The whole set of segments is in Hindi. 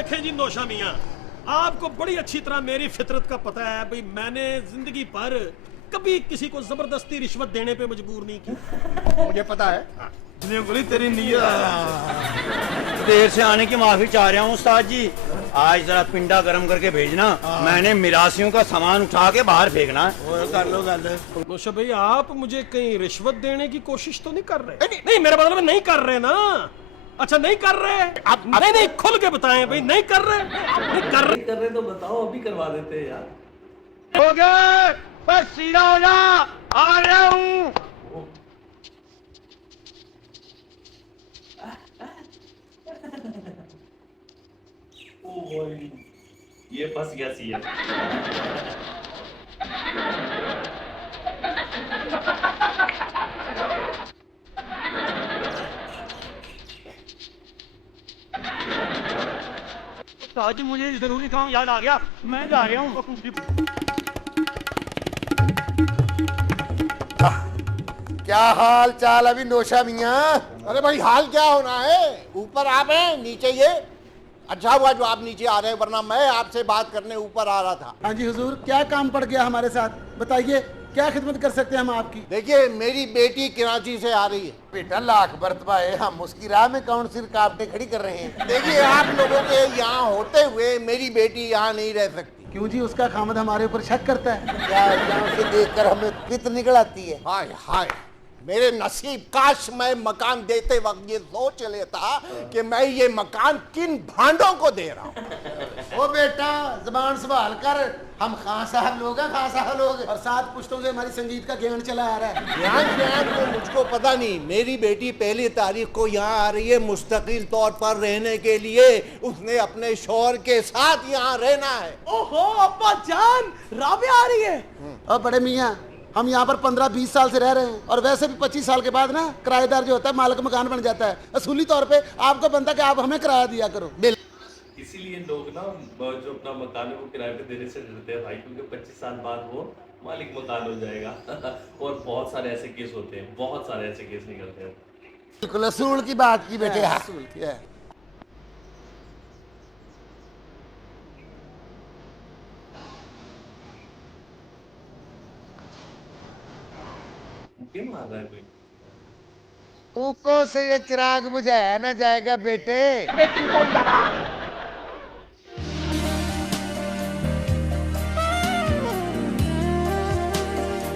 देखें जी नौशा मियाँ, आपको बड़ी अच्छी तरह मेरी फितरत का पता है भाई, मैंने जिंदगी भर कभी किसी को जबरदस्ती रिश्वत देने पे मजबूर नहीं की। मुझे पता है। उंगली तेरी नीयत। देर से आने की माफी चाह रहा हूँ उस्ताद जी, आज जरा पिंडा गर्म करके भेजना। मैंने मिरासियों का सामान उठा के बाहर फेंकना है। कर लो गल। नौशा भाई, आप मुझे कहीं रिश्वत देने की कोशिश तो नहीं कर रहे? नहीं, मेरा मतलब नहीं कर रहे ना। अच्छा नहीं कर रहे आप? नहीं खुल के बताएं भाई, नहीं कर रहे? नहीं कर रहे तो बताओ, अभी करवा देते हैं यार। हो गए, बस सीधा हो जा, आ रहा हूँ। ये फंस गया सीएम। उस्ताद जी मुझे जरूरी काम याद आ गया, मैं जा रहा हूँ। क्या हाल चाल अभी नौशा मियाँ? अरे भाई हाल क्या होना है, ऊपर आप हैं नीचे ये। अच्छा हुआ जो आप नीचे आ रहे हैं, वरना मैं आपसे बात करने ऊपर आ रहा था। हाँ जी हुजूर, क्या काम पड़ गया हमारे साथ, बताइए क्या खिदमत कर सकते हैं हम आपकी। देखिए मेरी बेटी कराची से आ रही है। बेटा लाख बरतबा है, हम उसकी राह में कौन सी रुकावटें खड़ी कर रहे हैं। देखिए आप लोगों के यहाँ होते हुए मेरी बेटी यहाँ नहीं रह सकती। क्यों जी, उसका खामद हमारे ऊपर शक करता है क्या? यहाँ से देखकर हमें पित निकल आती है। हाय हाय मेरे नसीब, काश मैं मकान देते वक्त ये सोच लेता कि मैं ये मकान किन भांडों को दे रहा हूँ। ओ बेटा जबान संभाल कर, हम खान साहब लोग हैं, खान साहब लोग, और 7 पुश्तों से हमारी संगीत का ज्ञान चला आ रहा है। ज्ञान तो मुझको पता नहीं। मेरी बेटी 1 तारीख को यहाँ आ रही है मुस्तकिल तौर पर रहने के लिए। उसने अपने शौहर के साथ यहाँ रहना है। ओहो अब्बा जान, राबिया आ रही है। और बड़े मियाँ, हम यहाँ पर 15-20 साल से रह रहे हैं, और वैसे भी 25 साल के बाद ना किराएदार जो होता है मालिक मकान बन जाता है। असूली तौर पे आपको बनता कि आप हमें किराया दिया करो। इसीलिए लोग ना जो अपना मकान है वो किराए पे देने से डरते हैं भाई, क्योंकि 25 साल बाद वो मालिक मकान हो जाएगा। और बहुत सारे ऐसे केस होते हैं, बहुत सारे ऐसे केस निकलते हैं। बिल्कुल असूल की बात की बेटे। असूल की है। क्यों मार रहा है कोई? ऊको से ये चिराग बुझाया ना जाएगा बेटे।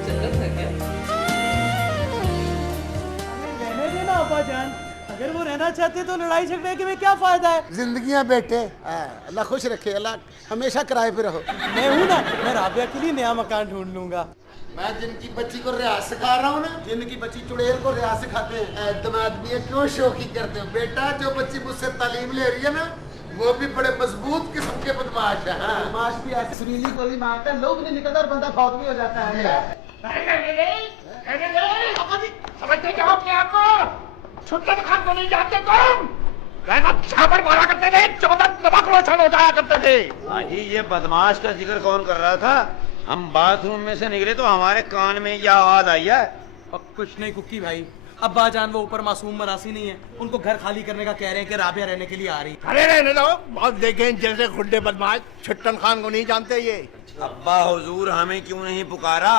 चक्कर था क्या? रहने देना अब्बा जान, अगर वो रहना चाहते तो लड़ाई झगड़े के में क्या फायदा है। जिंदगियां बेटे। अल्लाह खुश रखे, अल्लाह हमेशा किराए पे रहो। मैं हूँ ना, मैं राबिया के लिए नया मकान ढूंढ लूंगा। मैं जिनकी बच्ची को रियाज सिखा रहा हूँ ना, जिनकी बच्ची चुड़ैल को रियाज सिखाते हैं। तुम आदमी क्यों शौकी करते हो बेटा? जो बच्ची मुझसे तालीम ले रही है ना, वो भी बड़े मजबूत किस्म के बदमाश है। बदमाश भी ऐसे सुरीली गोली मारता है, लोग नहीं निकलता और बंदा फौत भी हो जाता है। समझते क्या अपने आप को? छुट्टन खान को नहीं जानते तुम? छापर मारा करते थे, 14 नवाब हो जाया करते थे। हाजी ये बदमाश का जिक्र कौन कर रहा था? हम बाथरूम में से निकले तो हमारे कान में ये आवाज आई है। और कुछ नहीं कुक्की भाई, अब्बा जान वो ऊपर मासूम मरासी नहीं है, उनको घर खाली करने का कह रहे हैं कि राबिया रहने के लिए आ रही। अरे रहने दो, बहुत देखें जैसे खुड्डे बदमाश। छुट्टन खान को नहीं जानते ये? अब्बा हुजूर हमें क्यों नहीं पुकारा?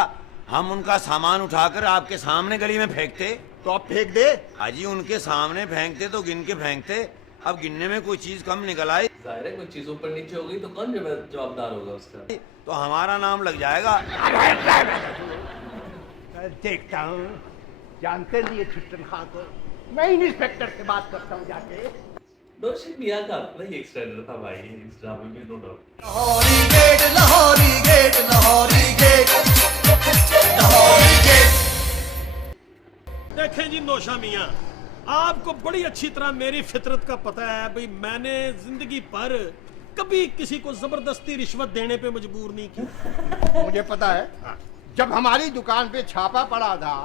हम उनका सामान उठाकर आपके सामने गली में फेंकते। तो आप फेंक दे। हाजी उनके सामने फेंकते तो गिन के फेंकते, अब गिनने में कोई चीज कम निकल आई जाहिर है कोई चीज ऊपर नीचे हो गई तो कौन जवाबदार होगा उसका? तो हमारा नाम लग जाएगा। देखता हूँ, जानते नहीं है छुट्टन खान को। मैं इंस्पेक्टर से बात करता हूँ जाके। नौशीन मियां का अपना ही एक स्टैंडर्ड था भाई इस ड्रामे में, no doubt. Lahori gate, Lahori gate, Lahori gate, Lahori gate. देखें जी नौशा मियाँ, आपको बड़ी अच्छी तरह मेरी फितरत का पता है भाई, मैंने जिंदगी भर कभी किसी को जबरदस्ती रिश्वत देने पे मजबूर नहीं की। मुझे पता है। जब हमारी दुकान पे छापा पड़ा था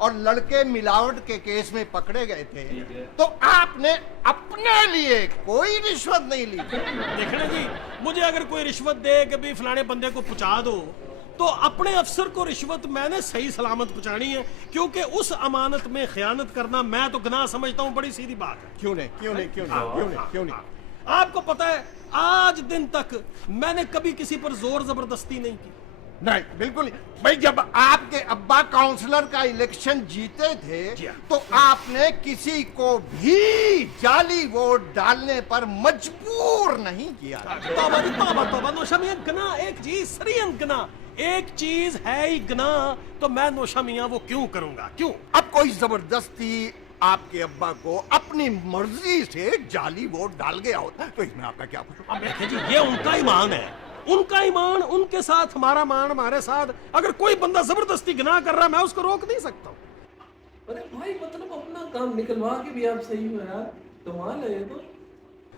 और लड़के मिलावट के केस में पकड़े गए थे, तो आपने अपने लिए कोई रिश्वत नहीं ली। देखना जी, मुझे अगर कोई रिश्वत दे कि भाई फलाने बंदे को पहुंचा दो, तो अपने अफसर को रिश्वत मैंने सही सलामत पहुंचानी है, क्योंकि उस अमानत में खयानत करना मैं तो गुनाह समझता हूँ। बड़ी सीधी बात है। क्यों नहीं, क्यों नहीं, क्यों नहीं, क्यों नहीं, क्यों नहीं? आपको पता है आज दिन तक मैंने कभी किसी पर जोर जबरदस्ती नहीं की। नहीं, बिल्कुल नहीं भाई। जब आपके अब्बा काउंसलर का इलेक्शन जीते थे तो आपने किसी को भी जाली वोट डालने पर मजबूर नहीं किया। तौबा जी, तौबा तौबा। नौशा मियां गना एक चीज सरियन गना एक चीज है ही गना, तो मैं नौशा मियां वो क्यों करूंगा? क्यों? अब कोई जबरदस्ती आपके अब्बा को अपनी मर्जी से जाली वोट डाल गया होता तो इसमें आपका क्या कसूर? अब देखें जी, ये उनका ईमान है, उनका ईमान उनके साथ, हमारा मान हमारे साथ। अगर कोई बंदा जबरदस्ती गुनाह कर रहा है, मैं उसको रोक नहीं सकता हूं। अरे भाई मतलब अपना काम निकलवा के भी आप सही हो यार, कमाल है ये तो।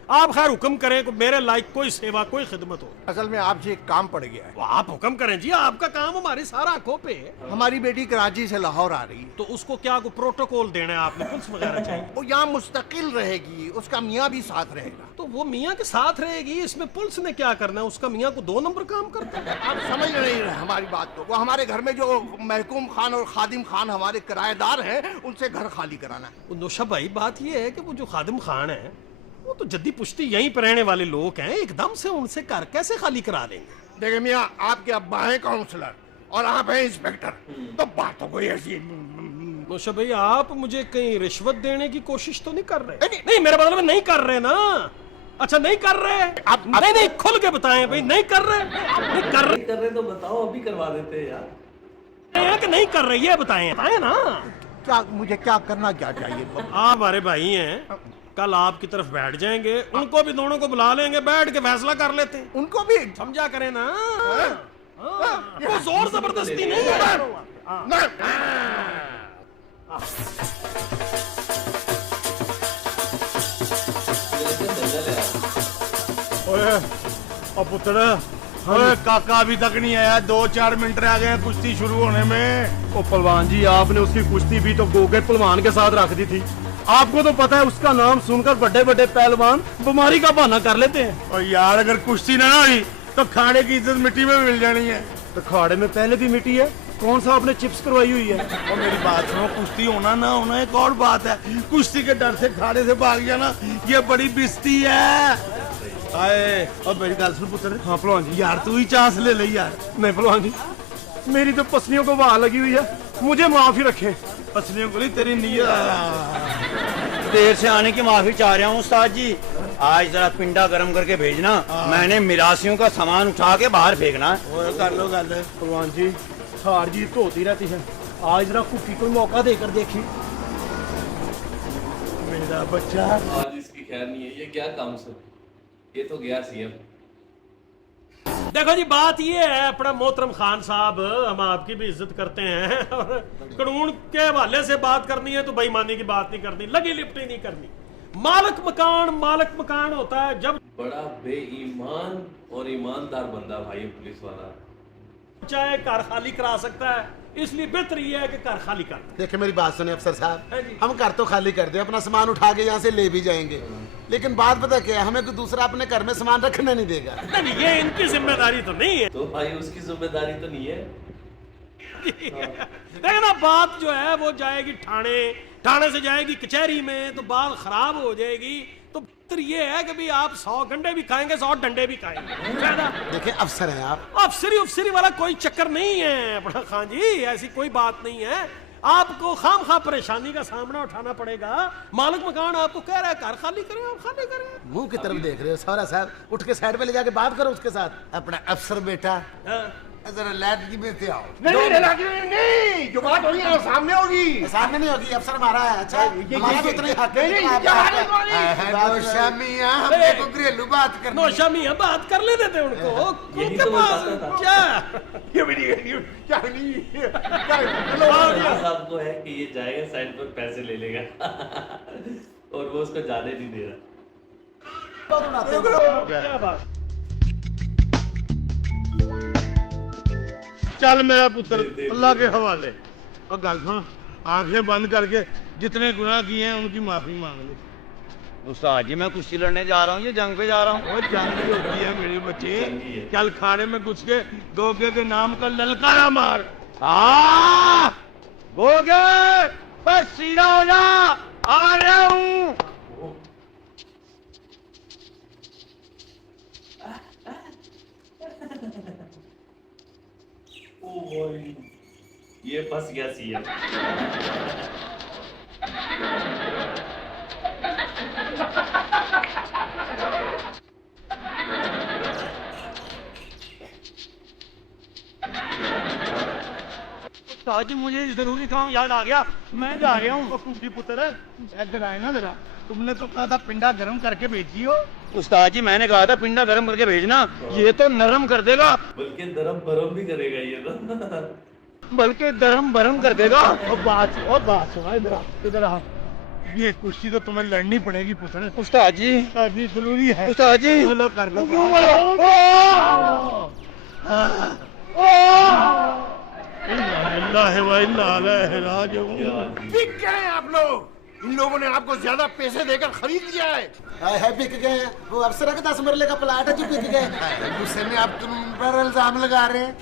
आप खैर हुक्म करें को मेरे लायक कोई सेवा कोई खिदमत हो। असल में आपसे एक काम पड़ गया है। वो आप हुक्म करें जी, आपका काम हमारी सारा आंखों पे है। हमारी बेटी कराची से लाहौर आ रही है तो उसको क्या को प्रोटोकॉल देना है आपने? पुलिस वगैरह चाहिए? वो यहाँ मुस्तकिल रहेगी, उसका मियाँ भी साथ रहेगा। तो वो मियाँ के साथ रहेगी, इसमें पुलिस ने क्या करना है? उसका मियाँ को 2 नंबर काम करता है। आप समझ नहीं रहे हमारी बात को। वो हमारे घर में जो महकूम खान और खादिम खान हमारे किराएदार हैं, उनसे घर खाली कराना है। नौशा भाई, बात ये है कि वो जो खादिम खान है वो तो जद्दी पुश्ती यहीं पर रहने वाले लोग हैं, एकदम से उनसे घर कैसे खाली करा देंगे? देखिए मियाँ, आपके अब्बा हैं काउंसलर और आप हैं इंस्पेक्टर, तो बात तो कोई ऐसी। नौशा भाई, आप मुझे कहीं रिश्वत देने की कोशिश तो नहीं कर रहे? नहीं, मेरा मतलब नहीं कर रहे ना। अच्छा, नहीं कर रहे? नहीं, खुल के बताएं भाई, नहीं कर रहे? नहीं कर रहे तो बताओ, अभी करवा देते हैं यार। कि नहीं कर रहे, ये बताएं ना। क्या मुझे क्या करना क्या चाहिए? आप हमारे भाई हैं, कल आपकी तरफ बैठ जाएंगे, उनको भी दोनों को बुला लेंगे, बैठ के फैसला कर लेते हैं। उनको भी समझा करें ना। वो जोर जबरदस्ती नहीं है। पुत्र, काका अभी तक नहीं आया, 2-4 मिनट रह गए कुश्ती शुरू होने में। ओ पहलवान जी, आपने उसकी कुश्ती भी तो गोगे पहलवान के साथ रख दी थी। आपको तो पता है उसका नाम सुनकर बड़े बड़े पहलवान बीमारी का बहाना कर लेते हैं। और यार अगर कुश्ती ना हुई तो खाने की इज्जत मिट्टी में मिल जानी है। तो खाड़े में पहले भी मिट्टी है, कौन सा आपने चिप्स करवाई हुई है? और मेरी बात सुनो, कुश्ती होना ना होना एक और बात है। कुश्ती के डर से खाने से भाग जाना ये बड़ी बिस्ती है। आए, और मेरी गल सुन पुत्र। हाँ पहलवान जी। यार तू ही चांस ले ले यार। नहीं पहलवान जी, मेरी तो पसलियों को वहां लगी हुई है, मुझे माफी रखें। पसलियों को नहीं, तेरी नीयत। देर से आने की माफी चाह रहा हूँ उस्ताद जी। आज जरा पिंडा गरम करके भेजना, मैंने मिरासियों का सामान उठा के बाहर फेंकना है। कर लो गल। पहलवान जी, हार जीत तो होती रहती है, आज जरा कुकी को मौका देकर देखिए। मेरा बच्चा आज इसकी खैर नहीं है, ये क्या काम से, ये तो गया सीएम। देखो जी, बात ये है अपना मोहतरम खान साहब, हम आपकी भी इज्जत करते हैं और कानून के हवाले से बात करनी है तो बेईमानी की बात नहीं करनी, लगी लिपटी नहीं करनी। मालिक मकान होता है जब बड़ा बेईमान और ईमानदार बंदा भाई पुलिस वाला, चाहे घर खाली करा सकता है, इसलिए बेहतर ये है कि घर खाली कर। देखिए मेरी बात सुने अफसर हाँ साहब, जी। हम घर तो खाली कर दे, अपना सामान उठा के यहाँ से ले भी जाएंगे, लेकिन बात पता क्या है, हमें कोई दूसरा अपने घर में सामान रखने नहीं देगा। नहीं, ये इनकी जिम्मेदारी तो नहीं है। तो भाई उसकी जिम्मेदारी तो नहीं है। लेकिन ना बात जो है वो जाएगी थाने से जाएगी कचहरी में, तो बात खराब हो जाएगी। तो फिर ये है कि भी आप 100 गंडे भी खाएंगे, 100 डंडे भी खाएंगे। देखिए अफसर हैं आप, अफसरी वाला कोई चक्कर नहीं है अपना खान जी, ऐसी कोई बात नहीं है। आपको खामखा परेशानी का सामना उठाना पड़ेगा। मालिक मकान आपको कह रहा है घर खाली करें, आप खाली करें। मुंह की तरफ देख रहे हो सौरा साहब, उठ के साइड पे ले जाके बात करो उसके साथ। अपना अफसर बेटा हाँ। जरा लैट जी में से आओ। नहीं, जो बात होगी ना सामने होगी। सामने नहीं होगी, अफसर हमारा है। अच्छा, हमारा तो उतना ही हक है। नौशा मियां, हमने को घरेलू बात करनी है। नौशा मियां बात कर ले देते उनको, यही उनके तो मैं पास बताता था। क्या ये भी नहीं, क्या नहीं। साहब को है कि ये जाएगा साइड पर पैसे ले लेगा और वो उसको जाने नहीं दे रहा। क्या बात। चल मेरा पुत्र, अल्लाह के हवाले। और गल सुन, आंखें बंद करके जितने गुनाह किए हैं उनकी माफी मांग ले। उस्ताद जी मैं कुश्ती लड़ने जा रहा हूँ, ये जंग पे जा रहा हूँ। जंग भी होती है मेरे बच्चे, चल खाने में घुस के गोगे के नाम का ललकारा मार। गोगे बस सीधा हो जा, आ रहा हूँ। भाई, ये फंस गया सीएम। आज मुझे जरूरी काम याद आ गया, मैं जा रहा हूँ। कुकी पुत्र इधर आए ना जरा, तुमने तो कहा था पिंडा गर्म करके भेजियो। उस्ताद जी मैंने कहा था पिंडा गर्म करके भेजना, ये तो नरम कर देगा, बल्कि दरम बरम भी करेगा ये तो। बल्कि दरम बरम कर देगा। और बात सुना, इधर आ। ये कुश्ती तो तुम्हें लड़नी पड़ेगी पुत्र। उस्ताद जी जरूरी है। उस्ताद जी चलो कर लो। बिक गए आप लोग, इन लोगों ने आपको ज्यादा पैसे देकर खरीद लिया है। बिक गए हैं। वो अफसर का 10 मरले का प्लाट है जो बिक गए। गुस्से में आप तुम पर इल्जाम लगा रहे हैं।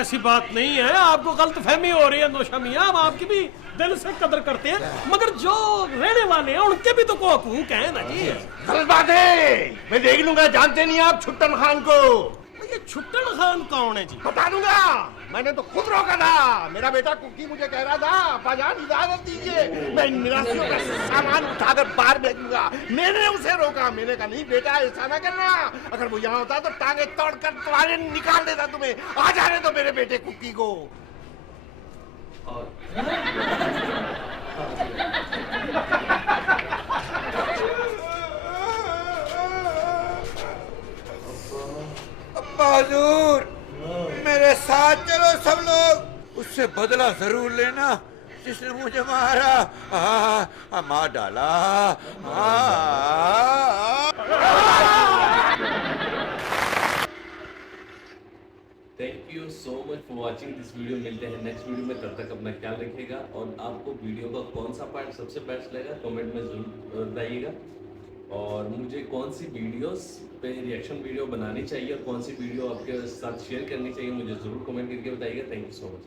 ऐसी बात नहीं है, आपको गलत फहमी हो रही है नौशा मियां। हम आपकी भी दिल से कदर करते हैं, मगर जो रहने वाले हैं उनके भी तो को हकूक है ना जी। गलत बात है, मैं देख लूंगा। जानते नहीं आप छुट्टन खान को? ये छुट्टन खान कौन है जी? बता दूंगा, मैंने तो खुद रोका था। मेरा बेटा कुकी मुझे कह रहा था अब्बाजान इजाजत दीजिए, मैं इन निराशियों का सामान उठाकर बाहर भेजूंगा। मैंने उसे रोका, मैंने कहा नहीं बेटा ऐसा ना करना, अगर वो यहाँ होता तो टांगे तोड़कर तुम्हारे निकाल देता तुम्हें। आ जाने दो मेरे बेटे कुकी को। बहादुर मेरे साथ चलो सब लोग, उससे बदला जरूर लेना जिसने मुझे मारा, मार डाला। Thank you so much for watching this video. मिलते हैं नेक्स्ट वीडियो में, तब तक अपना ख्याल रखिएगा। और आपको वीडियो का कौन सा पार्ट सबसे बेस्ट लगा कमेंट में जरूर बताइएगा। और मुझे कौन सी वीडियोस पे रिएक्शन वीडियो बनानी चाहिए और कौन सी वीडियो आपके साथ शेयर करनी चाहिए मुझे ज़रूर कमेंट करके बताइएगा। Thank you so much.